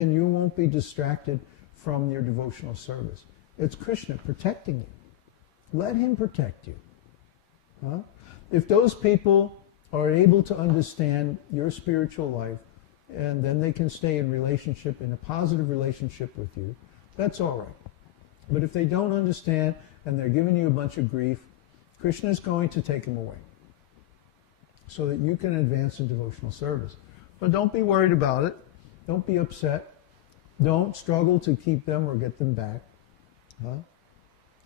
and you won't be distracted from your devotional service. It's Krishna protecting you. Let him protect you. Huh? If those people are able to understand your spiritual life, and then they can stay in relationship, in a positive relationship with you, that's all right. But if they don't understand and they're giving you a bunch of grief, Krishna is going to take them away so that you can advance in devotional service. But don't be worried about it. Don't be upset. Don't struggle to keep them or get them back. Huh?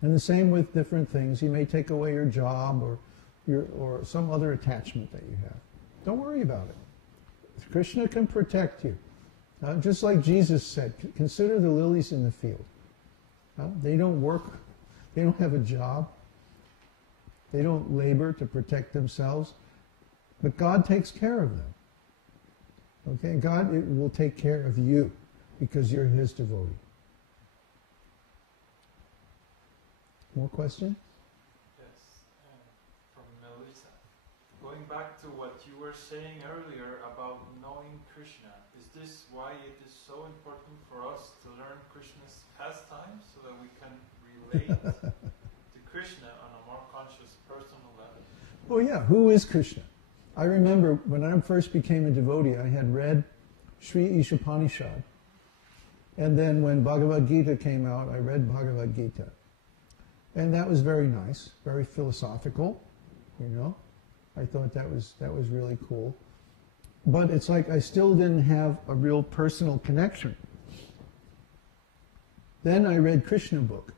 And the same with different things. He may take away your job or some other attachment that you have. Don't worry about it. Krishna can protect you. Just like Jesus said, consider the lilies in the field. They don't work. They don't have a job. They don't labor to protect themselves. But God takes care of them. Okay? God will take care of you because you're his devotee. More questions? Yes, from Melissa. Going back to what you were saying earlier about knowing Krishna, is this why it is so important for us to learn Krishna's pastimes so that we can relate to Krishna on a more conscious, personal level? Well, yeah, who is Krishna? I remember when I first became a devotee, I had read Śrīmad-Bhāgavatam, and then when Bhagavad-gītā came out, I read Bhagavad-gītā. And that was very nice, very philosophical, you know. I thought that was really cool. But it's like I still didn't have a real personal connection. Then I read Krishna book.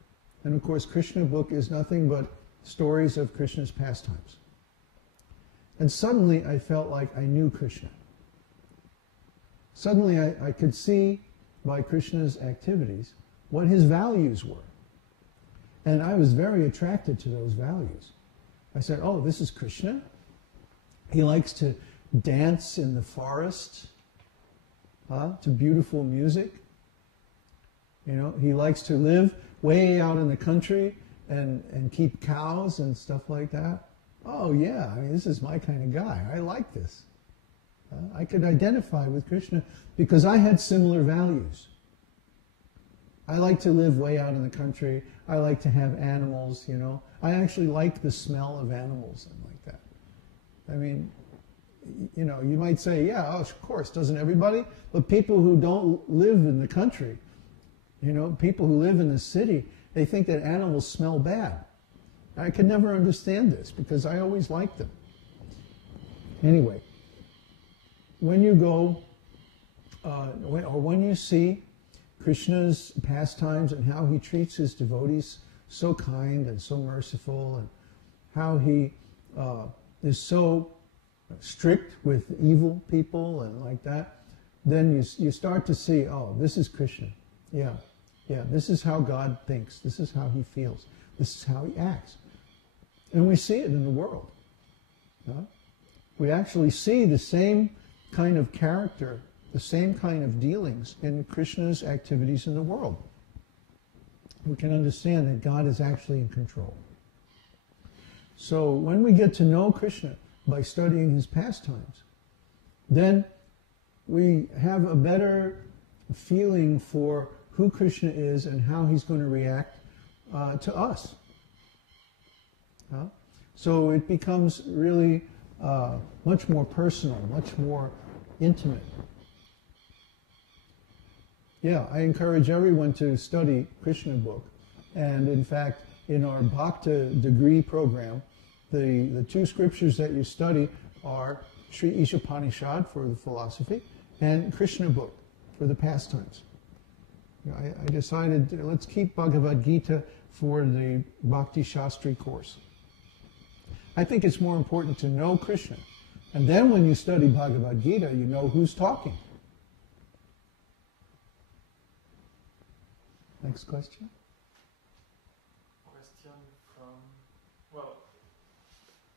And of course, Krishna book is nothing but stories of Krishna's pastimes. And suddenly I felt like I knew Krishna. Suddenly I could see by Krishna's activities what his values were. And I was very attracted to those values. I said, oh, this is Krishna? He likes to dance in the forest to beautiful music. You know, he likes to live way out in the country and keep cows and stuff like that. Oh yeah, I mean, this is my kind of guy. I like this. I could identify with Krishna because I had similar values. I like to live way out in the country. I like to have animals, you know. I actually like the smell of animals and like that. I mean, you know, you might say, yeah, oh, of course, doesn't everybody? But people who don't live in the country, you know, people who live in the city, they think that animals smell bad. I could never understand this because I always liked them. Anyway, when you go, when you see Krishna's pastimes and how he treats his devotees so kind and so merciful, and how he is so strict with evil people and like that, then you start to see, oh, this is Krishna. Yeah, this is how God thinks. This is how he feels. This is how he acts. And we see it in the world. We actually see the same kind of character, the same kind of dealings in Krishna's activities in the world. We can understand that God is actually in control. So when we get to know Krishna by studying his pastimes, then we have a better feeling for who Krishna is and how he's going to react to us. So it becomes really much more personal, much more intimate. Yeah, I encourage everyone to study Krishna book. And in fact, in our Bhakta degree program, the two scriptures that you study are Sri Ishopanishad for the philosophy and Krishna book for the pastimes. I decided, let's keep Bhagavad-gītā for the Bhakti Shastri course. I think it's more important to know Krishna. And then when you study Bhagavad-gītā, you know who's talking. Next question. Question from, well,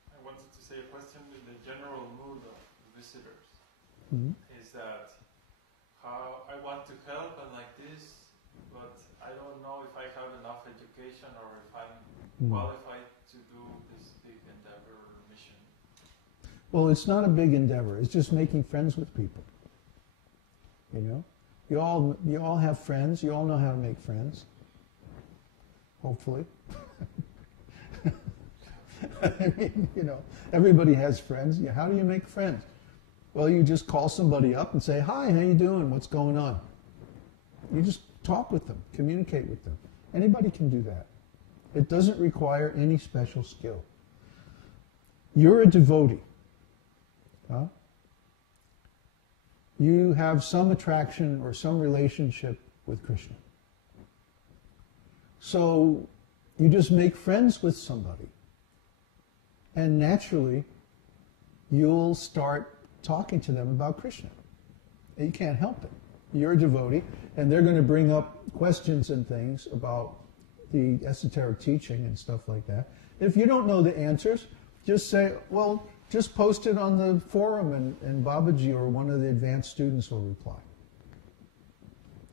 I wanted to say a question with the general mood of visitors. Mm-hmm. Is that how I want to help and like this, but I don't know if I have enough education or if I'm qualified to do this big endeavor or mission. Well, it's not a big endeavor. It's just making friends with people. You know? You all have friends. You all know how to make friends. Hopefully. I mean, everybody has friends. How do you make friends? Well, you just call somebody up and say, "Hi, how you doing? What's going on?" You just talk with them, communicate with them. Anybody can do that. It doesn't require any special skill. You're a devotee. Huh? You have some attraction or some relationship with Krishna. So you just make friends with somebody. And naturally, you'll start talking to them about Krishna. You can't help it. You're a devotee, and they're going to bring up questions and things about the esoteric teaching and stuff like that. If you don't know the answers, just say, well, just post it on the forum and Babaji or one of the advanced students will reply.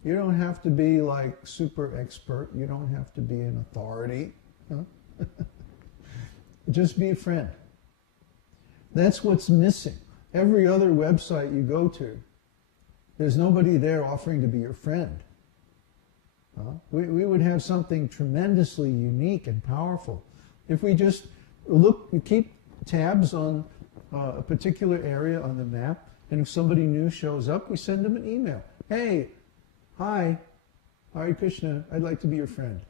You don't have to be like super expert. You don't have to be an authority. Huh? Just be a friend. That's what's missing. Every other website you go to, there's nobody there offering to be your friend. We would have something tremendously unique and powerful if we just keep tabs on a particular area on the map, and if somebody new shows up, we send them an email. Hey, hi, Hare Krishna, I'd like to be your friend.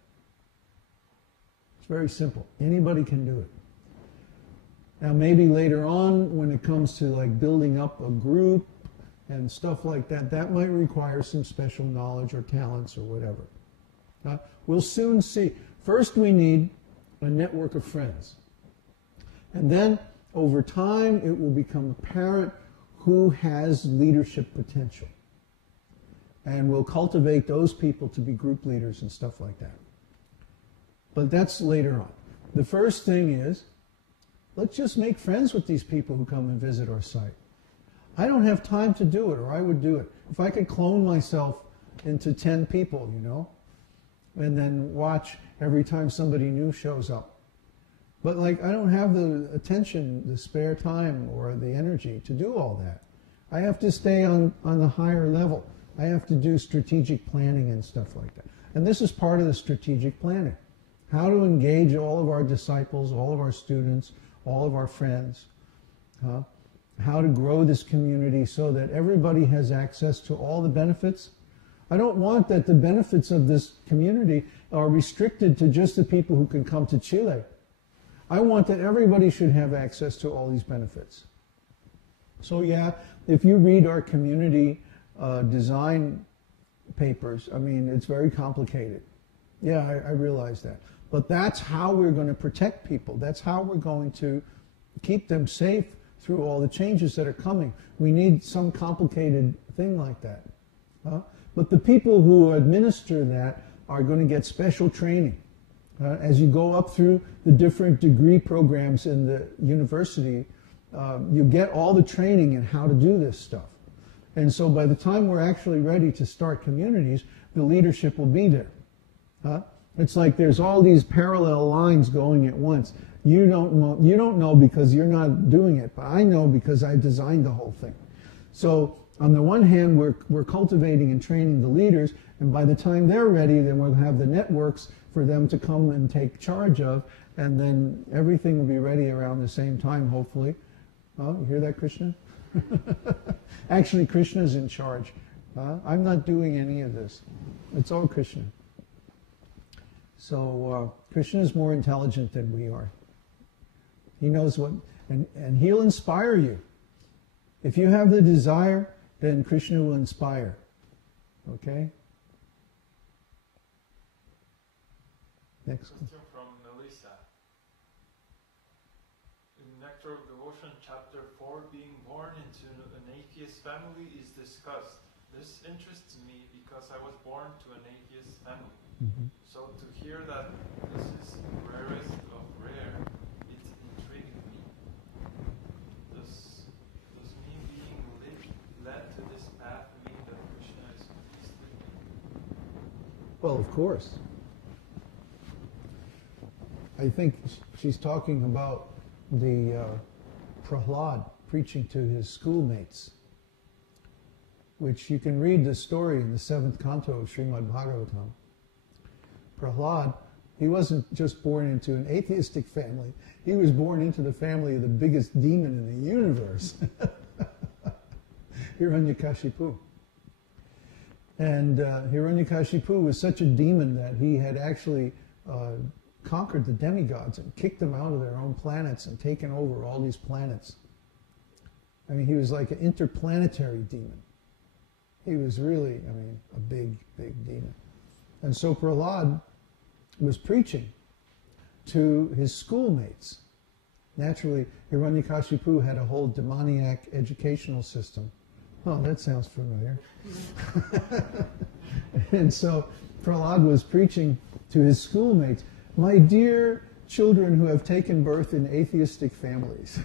It's very simple. Anybody can do it. Now maybe later on, when it comes to like building up a group and stuff like that, that might require some special knowledge or talents or whatever. We'll soon see. First we need a network of friends. And then over time it will become apparent who has leadership potential. And we'll cultivate those people to be group leaders and stuff like that. But that's later on. The first thing is, let's just make friends with these people who come and visit our site. I don't have time to do it, or I would do it. If I could clone myself into 10 people, and then watch every time somebody new shows up. But I don't have the attention, the spare time, or the energy to do all that. I have to stay on the higher level. I have to do strategic planning and stuff like that. And this is part of the strategic planning. How to engage all of our disciples, all of our students, all of our friends. How to grow this community so that everybody has access to all the benefits. I don't want that the benefits of this community are restricted to just the people who can come to Chile. I want that everybody should have access to all these benefits. So yeah, if you read our community design papers, it's very complicated. Yeah, I realize that. But that's how we're going to protect people. That's how we're going to keep them safe through all the changes that are coming. We need some complicated thing like that. But the people who administer that are going to get special training. As you go up through the different degree programs in the university, you get all the training in how to do this stuff. And so by the time we're actually ready to start communities, the leadership will be there. It's like there's all these parallel lines going at once. You don't know because you're not doing it, but I know because I designed the whole thing. So on the one hand, we're cultivating and training the leaders, and by the time they're ready, then we'll have the networks for them to come and take charge of, and then everything will be ready around the same time, hopefully. Oh, you hear that, Krishna? Actually, Krishna's in charge. I'm not doing any of this. It's all Krishna. So Krishna is more intelligent than we are. He knows what, and he'll inspire you. If you have the desire, then Krishna will inspire. Okay? Next. Question from Melissa. In Nectar of Devotion, chapter 4, being born into an atheist family is discussed. This interests me because I was born to an atheist family. Mm-hmm. So to hear that this is rarest of rare, it intrigued me. Does me being led to this path mean that Krishna is pleased with me? Well, of course. I think she's talking about the Prahlad preaching to his schoolmates. which you can read the story in the 7th canto of Śrīmad-Bhāgavatam. Prahlāda, he wasn't just born into an atheistic family, he was born into the family of the biggest demon in the universe, Hiranyakashipu. And Hiranyakashipu was such a demon that he had actually conquered the demigods and kicked them out of their own planets and taken over all these planets. I mean, he was like an interplanetary demon. He was really, I mean, a big, big demon. And so Prahlāda was preaching to his schoolmates. Naturally, Hiranyakashipu had a whole demoniac educational system. Oh, that sounds familiar. And so Prahlāda was preaching to his schoolmates, my dear children who have taken birth in atheistic families.